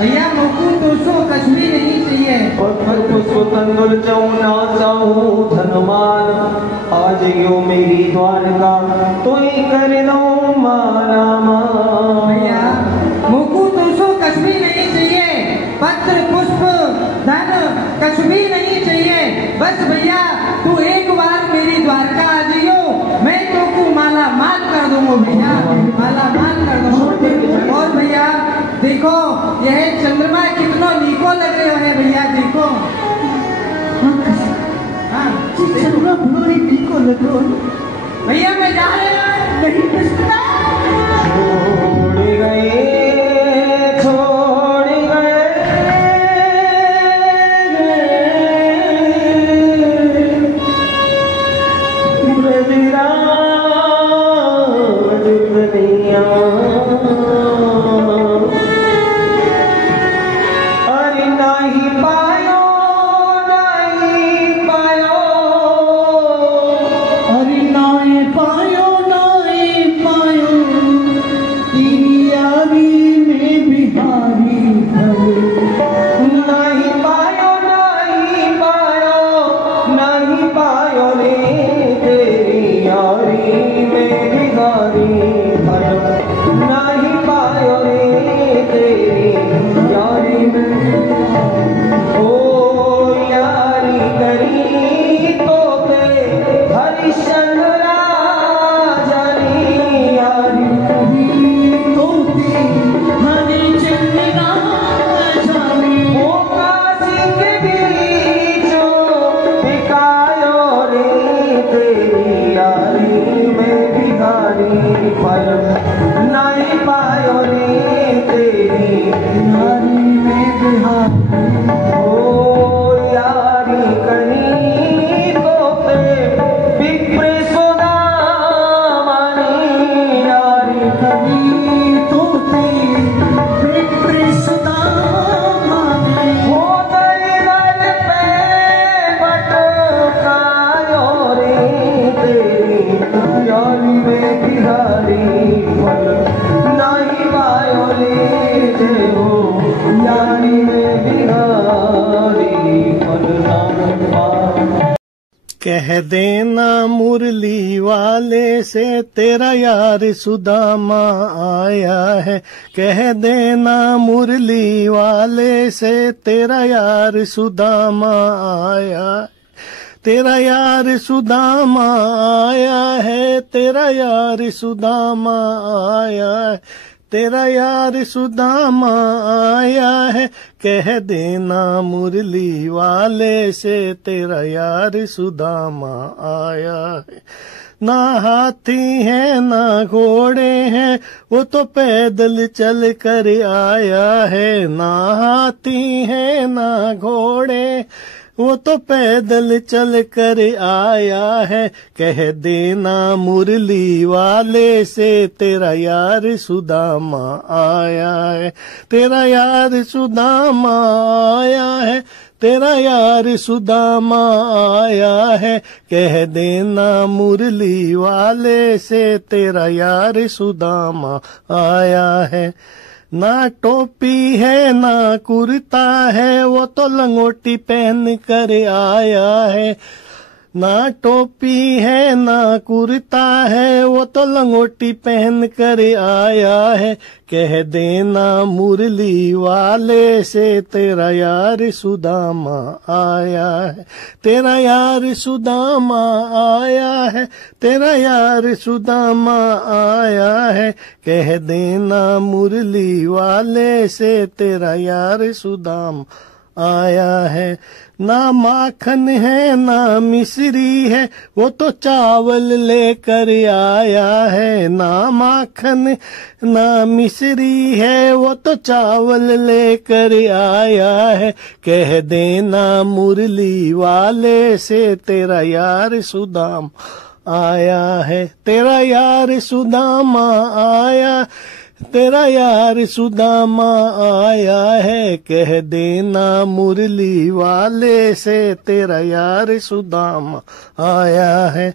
भैया मुझको 200 कुछ भी नहीं चाहिए। तंदुल चाहूँ ना चाहूँ धनमान आज यो मेरी द्वारका तो ही कर दो मारा भैया मुझको 200 कुछ भी नहीं चाहिए, पत्र पुष्प धन कुछ भी नहीं चाहिए। बस भैया तू एक बार मेरी द्वारका आ जियो, मैं तुमको माला माल कर दूंगा भैया, माला माल कर दूंगा। और भैया देखो यह चंद्रमा कितना नीको लग रहे हैं भैया, देखो चंद्रमा बड़ी नीको लग रहा भैया। मैं जा रहा हूँ नहीं बचता छोड़ गए कह देना मुरली वाले से तेरा यार सुदामा आया है, कह देना मुरली वाले से तेरा यार सुदामा आया, तेरा यार सुदामा आया है, तेरा यार सुदामा आया है, तेरा यार सुदामा आया है, कह देना मुरली वाले से तेरा यार सुदामा आया है। ना हाथी है ना घोड़े हैं वो तो पैदल चल कर आया है, ना हाथी है ना घोड़े वो तो पैदल चल कर आया है, कह देना मुरली वाले से तेरा यार सुदामा आया है, तेरा यार सुदामा आया है, तेरा यार सुदामा आया है, कह देना मुरली वाले से तेरा यार सुदामा आया है। ना टोपी है ना कुर्ता है वो तो लंगोटी पहन कर आया है, ना टोपी है ना कुर्ता है, वो तो लंगोटी पहन कर आया है। कह देना मुरली वाले से तेरा यार सुदामा आया है, तेरा यार सुदामा आया है, तेरा यार सुदामा आया है। कह देना मुरली वाले से तेरा यार सुदामा आया है। ना माखन है ना मिश्री है, वो तो चावल लेकर आया है। ना माखन ना मिश्री है, वो तो चावल लेकर आया है। कह देना मुरली वाले से तेरा यार सुदाम आया है, तेरा यार सुदामा आया, तेरा यार सुदामा आया है। कह देना मुरली वाले से तेरा यार सुदामा आया है।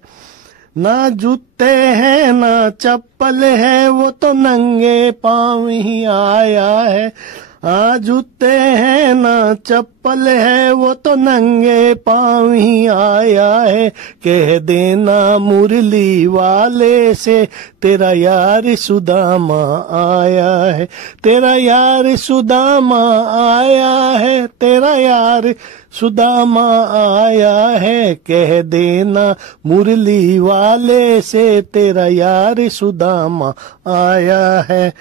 ना जूते हैं ना चप्पल है, वो तो नंगे पाँव ही आया है। हाँ जूते हैं ना चप्पल है, वो तो नंगे पाँव ही आया है। कह देना मुरली वाले से तेरा यार सुदामा आया है, तेरा यार सुदामा आया है, तेरा यार सुदामा आया है। कह देना मुरली वाले से तेरा यार सुदामा आया है।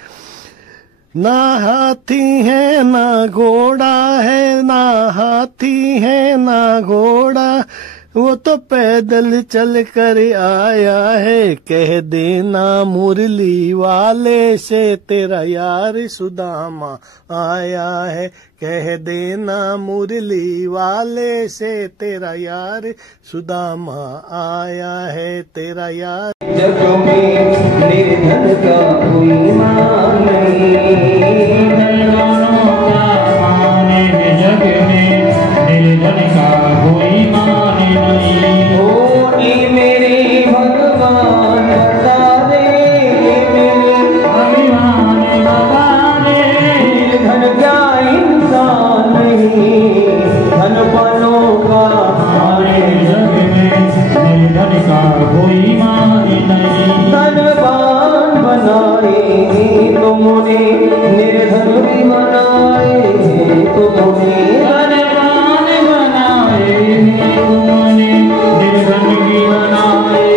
ना हाथी है ना घोड़ा है, ना हाथी है ना घोड़ा, वो तो पैदल चल कर आया है। कह देना मुरली वाले से तेरा यार सुदामा आया है। कह देना मुरली वाले से तेरा यार सुदामा आया है, तेरा यार। जग में निर्धन का कोई मान नहीं, धनवानों का माने जग में, निर्धन का कोई मान नहीं। ओ ये मेरे भगवान बता दे, मेरे अभिमान बता दे, निर्धन क्या इंसान नहीं, धन पनों का माने जग में, निर्धन का कोई मान नहीं। धनवान बनाए तुमने, निर्धन भी बनाए तुमने। धनवान बनाए तुमने, निर्धन भी बनाए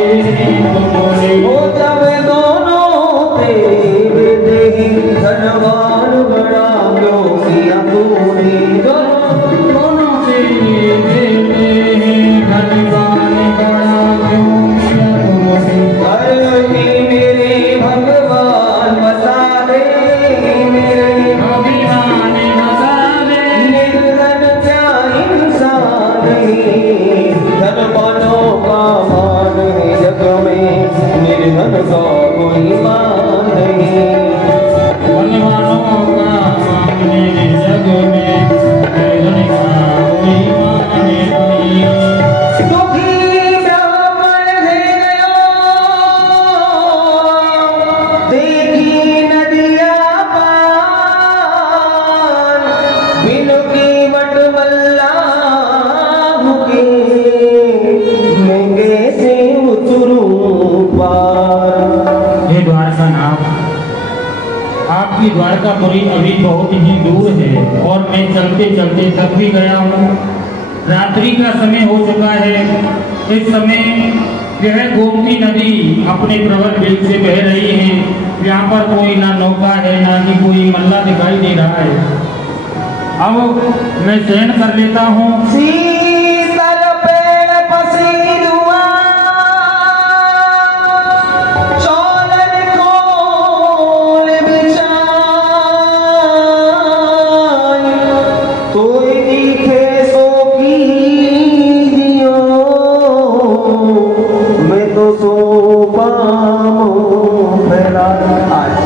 तुमने। ओ जब दोनों तेरे बेटे धनवान बना लो किया तूने, दोनों तेरे बेटे धनवान बड़ा क्यों किया तुमने। अरे मेरे भगवान बता दे, मेरे अभिमान बता दे, निर्धन क्या इंसान नहीं, धन पानों का मान है जग में, निर्धन का कोई मान नहीं। धनवानों का मामले जग में, निर्धन का कोई मान नहीं। दुखी ब्राह्मण थे गयो, देखी नदिया पार, बिनु की बटमल्ला भूखे, महंगे से उतरूं पार। हे द्वारका नाथ, आपकी द्वारकापुरी अभी बहुत ही दूर है और मैं चलते चलते थक भी गया हूँ। रात्रि का समय हो चुका है। इस समय यह गोमती नदी अपने प्रबल वेग से बह रही है। यहाँ पर कोई ना नौका है ना कि कोई मल्ला दिखाई दे रहा है। अब मैं शयन कर लेता हूँ। शीतल पेड़ पसी दुआ, चौलन खोल बिछाई, तोय दिखे सो कीजियो, मैं तो सो पाऊं फैला। आज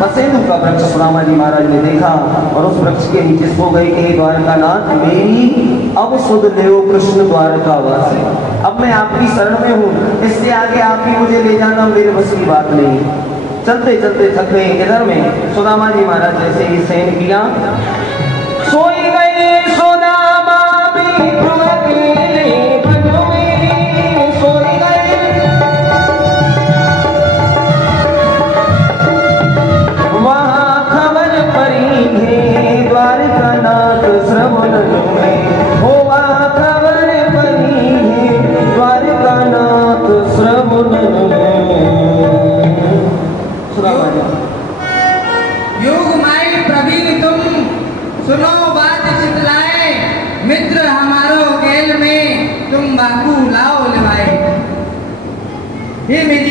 पसेनु का वृक्ष सुदामा जी महाराज ने देखा और उस वृक्ष के नीचे सो गए कि द्वारका नाथ मेरी अब सुध देव कृष्ण द्वारका वासी, अब मैं आपकी शरण में हूँ, इससे आगे आप ही मुझे ले जाना मेरे बस की बात नहीं। चलते चलते थक गए। इधर में सुदामा जी महाराज जैसे ही शयन किया, सोई गए सुदामा भी अकेले वन में।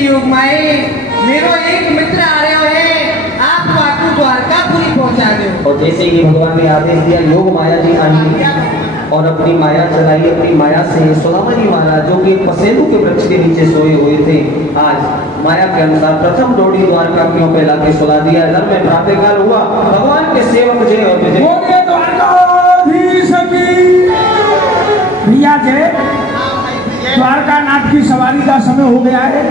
योग माए मेरो एक मित्र आ रहे है आप वाकू द्वारकापुरी पहुंचा दो। और जैसे ही भगवान ने आदेश दिया योग माया जी आई और अपनी माया चलाई। अपनी माया से सुदामा जी महाराज जो कि पसेरू के वृक्ष के नीचे सोए हुए थे, आज माया के अनुसार प्रथम डोरी द्वारकापियों पे लाके सुला दिया। इधर में प्रातःकाल हुआ, भगवान के सेवक जय और विजय भैया जय, द्वारका नाथ की सवारी का समय हो गया है।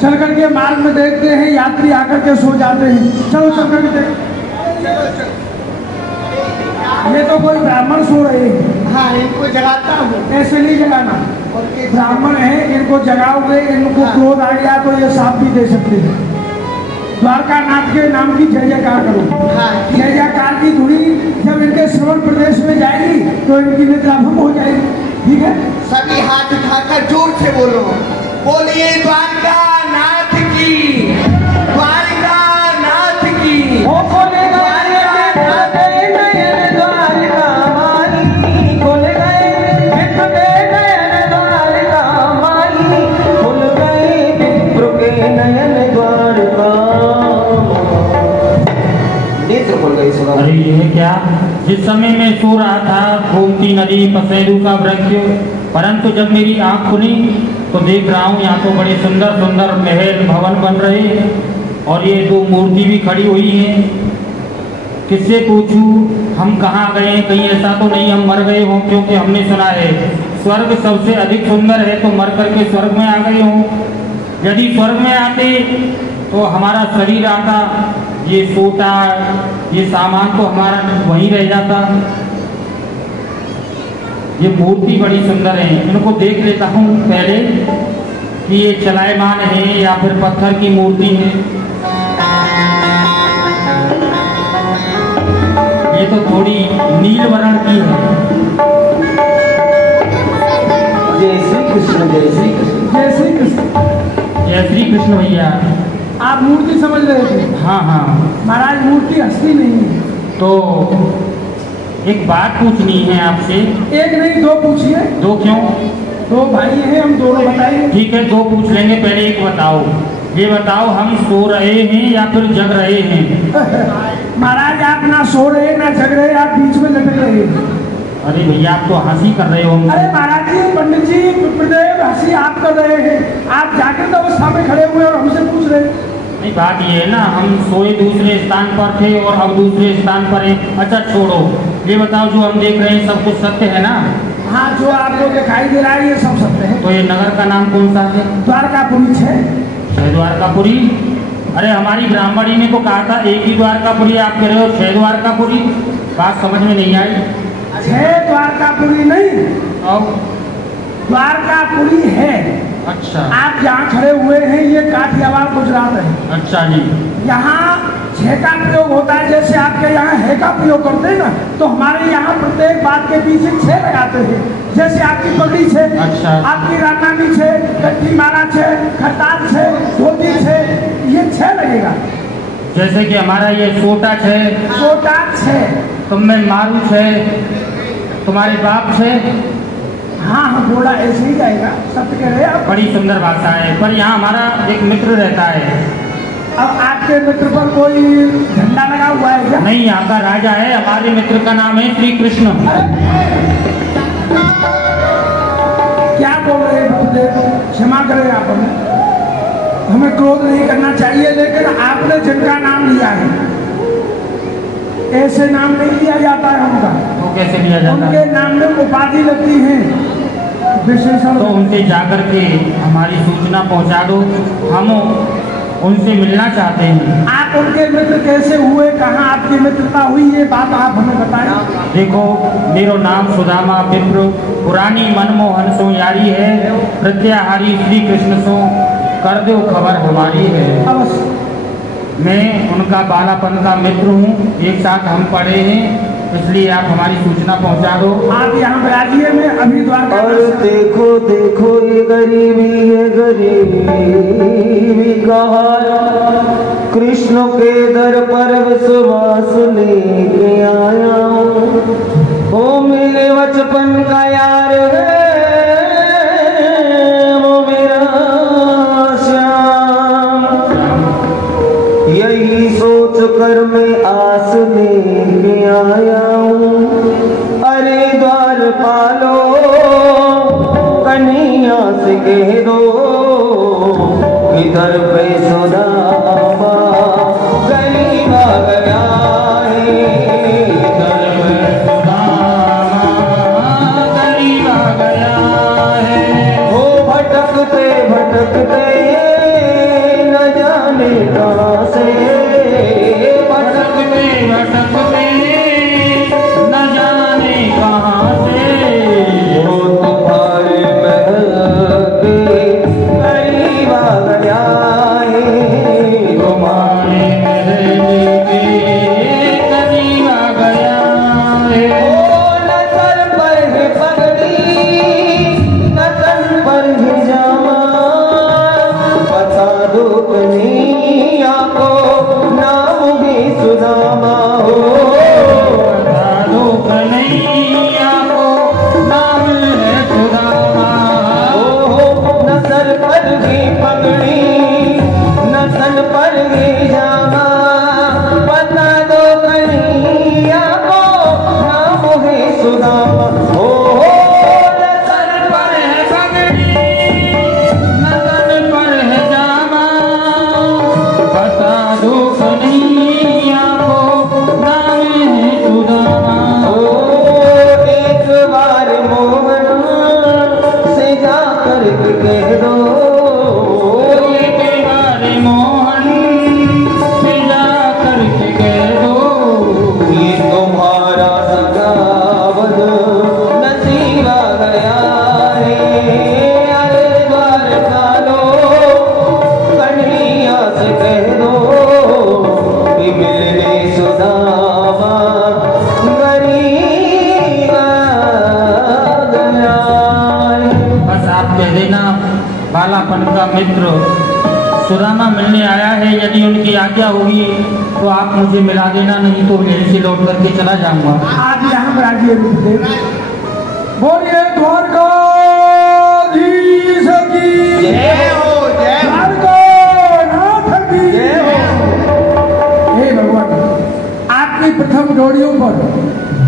चल करके मार्ग में देखते हैं यात्री आकर के सो जाते हैं। चलो चल करके देख। ये तो कोई ब्राह्मण सो रहे हैं। हाँ, इनको जगाता हूँ। ऐसे नहीं जगाना, ब्राह्मण है, इनको जगाओगे इनको क्रोध आ गया तो ये साफ भी दे सकते हैं। द्वारका नाथ के नाम की जय जयकार करो। हाँ, जय जयकार की धुनी जब इनके श्रवण प्रदेश में जाएगी तो इनकी निद्रा भंग हो जाएगी। ठीक है, सभी हाथ उठाकर जोर से बोलो, बोलिए द्वारका नाथ की, द्वारका नाथ की। ओ खोले गए नयन द्वारका माई, खोल गए विप्र के नयन द्वारका माई, खुल गए विप्र के नयन द्वारका। नेत्र खुल गई सुना। अरे ये क्या, जिस समय मैं सो रहा था गोमती नदी पसेरू का वृक्ष, परंतु जब मेरी आंख खुली तो देख रहा हूँ यहाँ तो बड़े सुंदर सुंदर महल भवन बन रहे हैं और ये दो मूर्ति भी खड़ी हुई हैं। किससे पूछूं हम कहाँ गए, कहीं ऐसा तो नहीं हम मर गए हों, क्योंकि हमने सुना है स्वर्ग सबसे अधिक सुंदर है, तो मर करके स्वर्ग में आ गए हों। यदि स्वर्ग में आते तो हमारा शरीर आता, ये सोता, ये सामान तो हमारा वहीं रह जाता। ये मूर्ति बड़ी सुंदर है, इनको देख लेता हूँ पहले कि ये चलायमान है या फिर पत्थर की मूर्ति है। ये तो थोड़ी नील वर्ण की है। जय श्री कृष्ण, जय श्री कृष्ण, जय श्री कृष्ण। जय श्री कृष्ण भैया। आप मूर्ति समझ रहे थे? हाँ हाँ महाराज मूर्ति असली नहीं है। तो एक बात पूछनी है आपसे। एक नहीं दो पूछिए। दो क्यों? दो भाई हैं, हम दोनों बताएंगे। ठीक है, दो पूछ लेंगे। पहले एक बताओ, ये बताओ हम सो रहे हैं या फिर जग रहे हैं? महाराज आप ना सो रहे ना जग रहे, आप बीच में लटक रहे हैं। अरे भैया आप तो हंसी कर रहे हो। अरे महाराज जी, पंडित जी विप्रदेव हंसी आप कर रहे हैं, आप जागृत अवस्था में खड़े हुए और हमसे पूछ रहे हैं। नहीं, बात ये है ना, हम सोए दूसरे स्थान पर थे और अब दूसरे स्थान पर हैं। अच्छा छोड़ो, ये बताओ जो हम देख रहे हैं सब कुछ सत्य है ना? हाँ, जो आपको दिखाई दे रहा है ये सब सत्य है। तो ये नगर का नाम कौन सा है? द्वारकापुरी है। द्वारकापुरी? अरे हमारी ब्राह्मणी ने तो कहा था एक ही द्वारकापुरी, आप कह रहे हो 6 द्वारकापुरी। बात समझ में नहीं आई। 6 द्वारकापुरी नहीं, और द्वारकापुरी है। अच्छा, आप जहाँ खड़े हुए हैं ये काठियावाड़ गुजरात है। अच्छा जी। यहाँ 6 का प्रयोग होता है, जैसे आपके यहाँ है का प्रयोग करते हैं ना, तो हमारे यहाँ प्रत्येक बात के पीछे 6 लगाते हैं। जैसे आपकी पगड़ी 6, अच्छा, आपकी रामनामी 6, कट्टी माला 6, खरताल 6, धोती 6, ये 6 लगेगा। जैसे कि हमारा ये सोटा 6, सोटा 6, तुम में मारू 6, तुम्हारे बाप 6। हाँ हाँ, बोला ऐसे ही जाएगा, सत्य कह रहे हैं आप। बड़ी सुंदर भाषा है। पर यहाँ हमारा एक मित्र रहता है। अब आपके मित्र पर कोई झंडा लगा हुआ है क्या? नहीं, यहाँ का राजा है। हमारे मित्र का नाम है श्री कृष्ण। क्या बोल रहे हैं? क्षमा करें आप हमें क्रोध नहीं करना चाहिए, लेकिन आपने जिनका नाम लिया है ऐसे नाम नहीं लिया जाता है उनका। तो कैसे लिया जाता है? उनके नाम में उपाधि लगती है विशेषण। तो उनसे जाकर के हमारी सूचना पहुंचा दो, हम उनसे मिलना चाहते हैं। आप उनके मित्र कैसे हुए, कहाँ आपकी मित्रता हुई, ये बात आप हमें बताएं। देखो, मेरा नाम सुदामा विप्र पुरानी मनमोहन सो यारी है, प्रत्याहारी श्री कृष्ण सो कर दो खबर हमारी है। अवश्य। मैं उनका बालापन का मित्र हूँ, एक साथ हम पढ़े हैं, इसलिए आप हमारी सूचना पहुंचा दो। आप यहाँ बैठिए, मैं अभी द्वारका। और देखो देखो ये गरीबी का हाल, कृष्ण के दर पर विश्वास लेके आया हूँ। ओ मेरे बचपन का यार है, वो मेरा श्याम। यही सोच कर मैं आस लेके आया हूँ। अरे द्वार पालो कन्हैया से कह दो इधर पे सुदामा गरीब आ गया है। इधर पे सुदामा गरीब आ गया है। हो भटकते भटकते न जाने कहाँ से, भटकते भटकते न जाने कहाँ से, हो तुम्हारे महल के करीब आ गया है। तुम्हारे महल के करीब आ गया है। ओ न सर पर है पगड़ी न तन पर है जामा, बता दो कन्हैया को नाम है सुदामा। हो बता दो कन्हैया को नाम है सुदामा। हो न सर पर है पगड़ी न तन पर है जामा, बता दो कन्हैया को नाम है सुदामा। हो न सर पर है पगड़ी न तन पर है जामा, बता दो कन्हैया को नाम है सुदामा। हो एक बार मोहन से जाकर के कह दो, एक बार मोहन से जाकर के कह दो ये तुम्हारा सगावत नसीब आ गया है। अरे द्वार डालो कन्हैया से कह दो कि मिलने सुदामा गरीब आ गया है। बस आप कह देना बालापन का मित्र सुदामा मिलने आया है। यदि उनकी आज्ञा होगी तो आप मुझे मिला देना, नहीं तो यहीं से लौट करके चला जाऊंगा। आज यहाँ बराजी रूपदेव बोलिए द्वारकाधीश की जय हो, जय हो। द्वारकानाथ की जय हो। हे भगवान, आपकी प्रथम डोरियों पर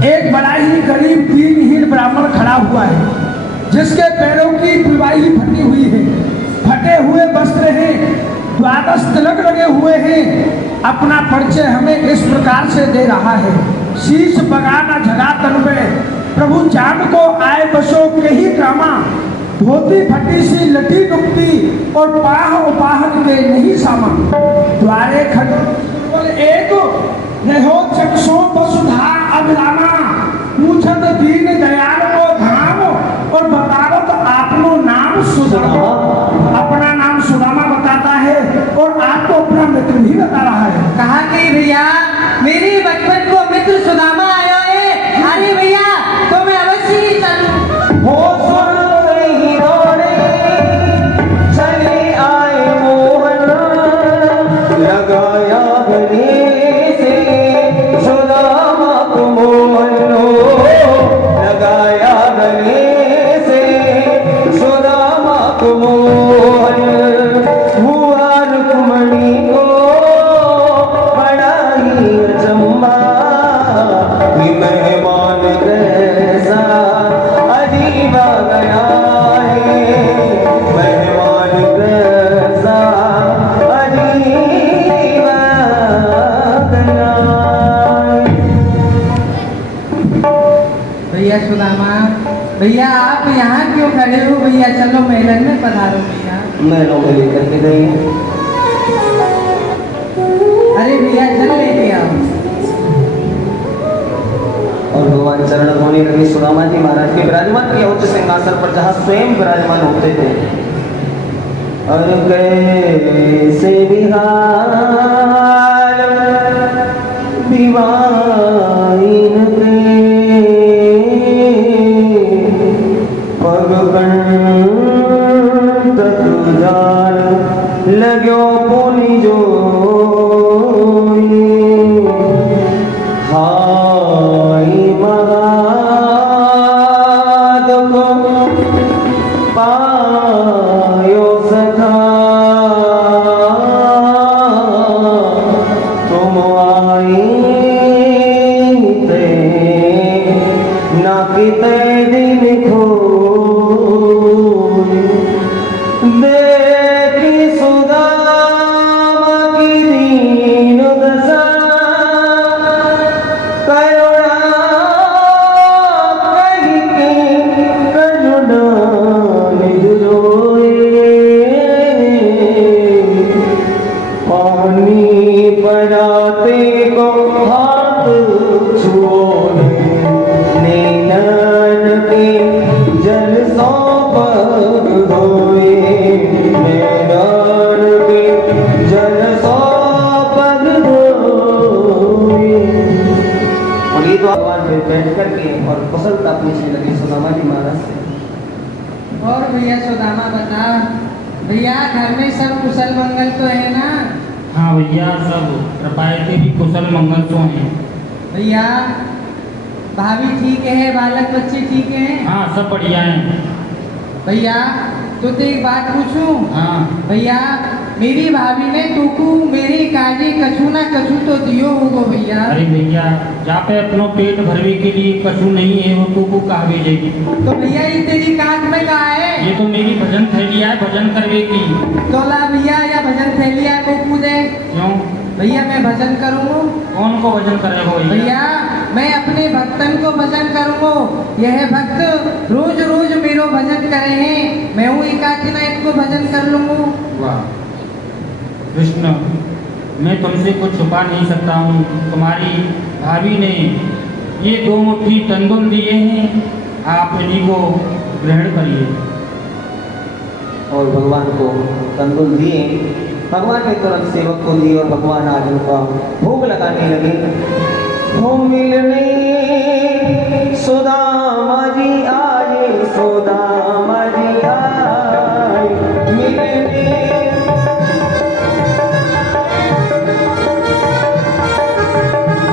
एक बड़ा ही गरीब दीनहीन ब्राह्मण खड़ा हुआ है, जिसके पैरों की पिलवाई फटी हुई है, फटे हुए वस्त्र हैं, द्वादश तिलक लगे हुए हैं। अपना परिचय हमें इस प्रकार से दे रहा है। शीश बगाना झगा तन पे प्रभु जान को आए बसो कही कामा, धोती फटी सी लटी डुबती और पाह उपाहन के नहीं सामा। द्वारे खट एक रहो चक्षो वसुधा अभिलामा, पूछत दीन दयाल को धाम और बतावत आपनो नाम सुदामा। अपना नाम सुदामा बताता है और आपको अपना मित्र भी बता रहा है। कहा कि भैया मेरी बचपन को मित्र सुदामा आया है। अरे भैया तो मैं अवश्य ही चलूं। हो सुन रही रोने चले आए मोहन, लगाया गले से सुदामा को मोहन। लगाया गले से सुदामा को मोहन। हुआ रुक्मणी को बड़ा ही अचंभा, कि मेहमान कैसा अजीब आ गया है। मेहमान कैसा अजीब आ गया है। भैया सुदामा, भैया आप यहाँ क्यों खड़े हो? भैया चलो महल में पधारो भैया। महलों में लेकर के गई हैं। अरे भैया चल लेके आओ। और भगवान चरण धोने लगे सुदामा जी महाराज के विराजमान किया उच्च सिंहासन पर, जहाँ स्वयं विराजमान होते थे। और कैसे बिहार विवाहिन के पग कंटक जाल लगो पुनि जो पायो सखा फिर बैठ करके और कुशलता पूछने लगे सुदामा जी महाराज से। और भैया सुदामा बता, भैया घर में सब कुशल मंगल तो है ना? हाँ भैया, सब कृपाएं के भी कुशल मंगल तो हैं। भैया भाभी ठीक है, बालक बच्चे ठीक हैं? हाँ सब बढ़िया हैं। भैया तो एक बात पूछूं? हाँ भैया मेरी भाभी ने तुकू मेरी काजी कछु ना कछु तो दियो होगो भैया। अरे भैया, जहाँ पे अपनो पेट भरने के लिए कछु नहीं है वो तुको कहाँ भेजेगी? तो भैया ये तेरी काट में कहा है? ये तो मेरी भजन थैली है, भजन करवे की। तो ला भैया या भजन थैली है को पूजे। क्यों भैया मैं भजन करूँगा। कौन को भजन करेगा भैया? मैं अपने भक्तन को भजन करूँगा। यह भक्त रोज रोज मेरो भजन करे हैं, मैं हूँ एकाकी ना इनको भजन कर लूँगा। वाह कृष्ण, मैं तुमसे कुछ छुपा नहीं सकता हूँ। तुम्हारी भाभी ने ये 2 मुट्ठी तंदुल दिए हैं, आप इन्हीं को ग्रहण करिए। और भगवान को तंदुल दिए, भगवान ने तुरंत सेवक को दिए और भगवान आज उनका भोग लगाने लगे। हो मिलने सुदामा जी आए, सुदामा जी आए मिलने।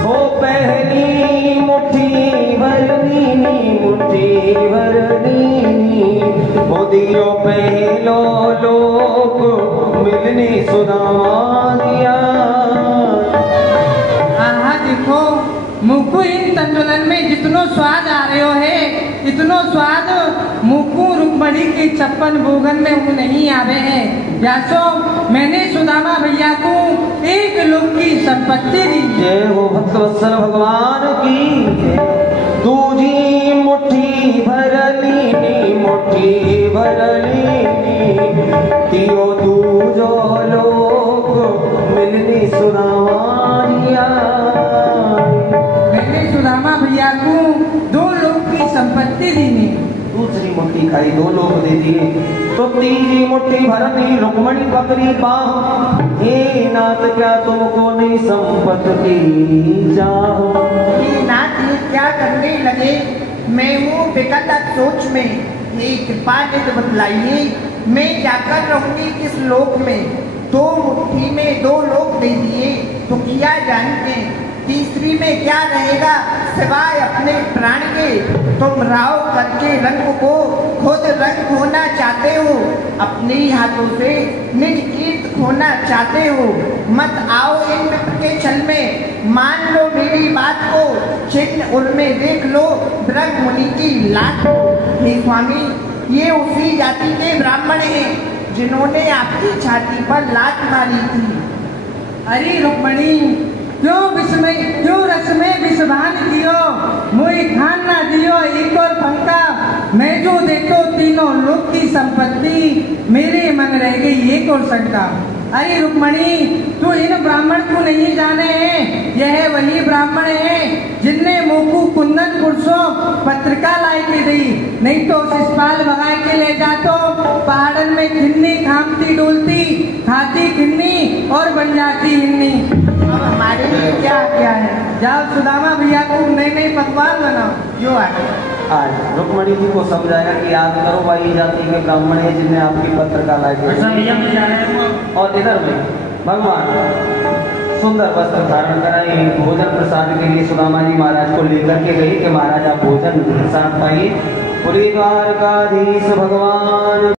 हो पहली मुट्ठी भरनी, मुट्ठी भरनी, हो दियो पहलो लोग मिलने सुदामा दिया। हाँ देखो मुकु इन तंदुलन में जितनो स्वाद आ रहे हो है, इतनो स्वाद मुकु रुक्मणी के 56 भोगन में वो नहीं आवे है। व्यासो मैंने सुदामा भैया को 1 लोक की संपत्ति दी। जय हो भक्तवत्सल भगवान की। दूजी मुट्ठी भरली, मुट्ठी भरली, तियो दूजो लोग मिलनी सुदामा दिया। मैंने सुदामा भैया को 2 लोक की संपत्ति दी ने। दूसरी मुट्ठी खाई, 2 लोग दे दिए। तो तीसरी मुट्ठी भरनी रुक्मणी बकरी बाह, हे नाथ क्या तुमको नहीं संपत्ति चाहो? नाथ ये क्या करने लगे? मैं हूँ बेकल सोच में, ये कृपा निधि बतलाइए मैं जाकर रहूंगी किस लोक में? 2 मुट्ठी में 2 लोक दे दिए तो किया जानते, तीसरी में क्या रहेगा सिवाय अपने प्राण के? तुम राव करके रंग को खुद रंग खोना चाहते हो, अपने हाथों से निज कीर्त खोना चाहते हो। मत आओ इन मित्र के छल में, मान लो मेरी बात को, चिन्ह उनमें देख लो ब्रह्म मुनि की लात को। हे स्वामी ये उसी जाति के ब्राह्मण हैं जिन्होंने आपकी छाती पर लात मारी थी। अरे रुक्मणी क्यों विस्मय, क्यों रस में विषभान दियो, मोई खान ना दियो एक और फंका। मैं जो देखो 3 लोक की संपत्ति, मेरे मन रह गई एक और शंका। अरे रुक्मणी तू इन ब्राह्मण को नहीं जाने हैं, यह वही ब्राह्मण है जिनने मोकू कुंदन पुरुषों पत्रिका लाई के दी, नहीं तो शिषपाल भगाए के ले जातो। पहाड़न में खिन्नी खामती डोलती, खाती खिन्नी और बन जाती हिन्नी। अब हमारे लिए क्या क्या है? जाओ सुदामा भैया को नए पकवान बनाओ। जो आगे आज रुक्मणी जी को समझाया कि याद करो भाई जाति के ब्राह्मण है जिनने आपकी पत्रिका लाई थी। और इधर में भगवान सुंदर वस्त्र धारण कराए, भोजन प्रसाद के लिए सुदामा जी महाराज को लेकर के गई कि महाराज आप भोजन प्रसाद पाइए। पूरी द्वारकाधीश भगवान